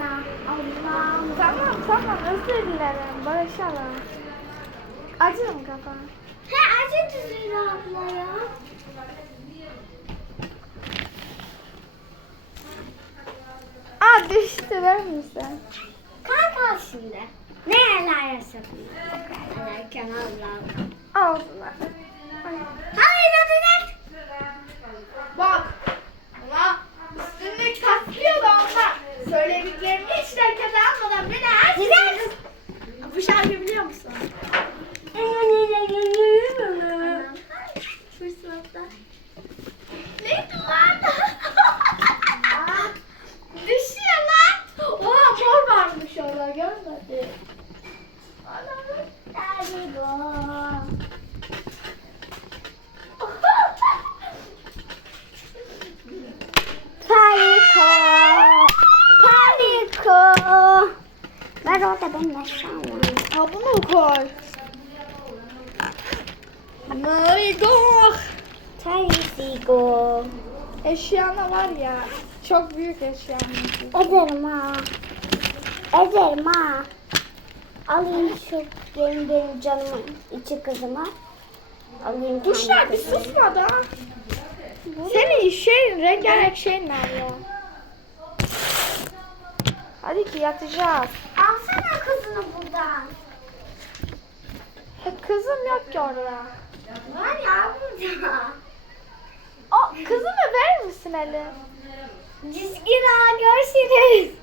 bana. Allah'ım. Tamam tamam özür dilerim. Barışalım. Acı mı kafan? He acı düzgün abla ya. Aa düştü ver misin? Kalk al şimdi. Ne yerler yaşadın? Erken abla. Olsun. Hayır hadi Ver orada eşyam var. Ha bunu koy. Marigo. Paliko. Eşyana var ya. Çok büyük eşyan. Ederim ha. Ederim ha. Alayım şu benim benim canımın içi kızıma. Alayım Kuşlar bir susma da. Senin şeyin rengarenk şeyin nerede? Hadi ki yatacağız. Alsana kızını buradan. E, kızım yok ki orada. Var ya burada. O kızımı verir misin Elif? Düzgün ha görüşürüz.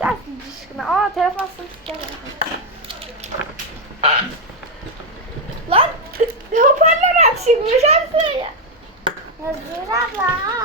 Sensin düşküne. Aa telefon sınıf Lan hoparlör açıkmış hadi söyle. Hazır abla.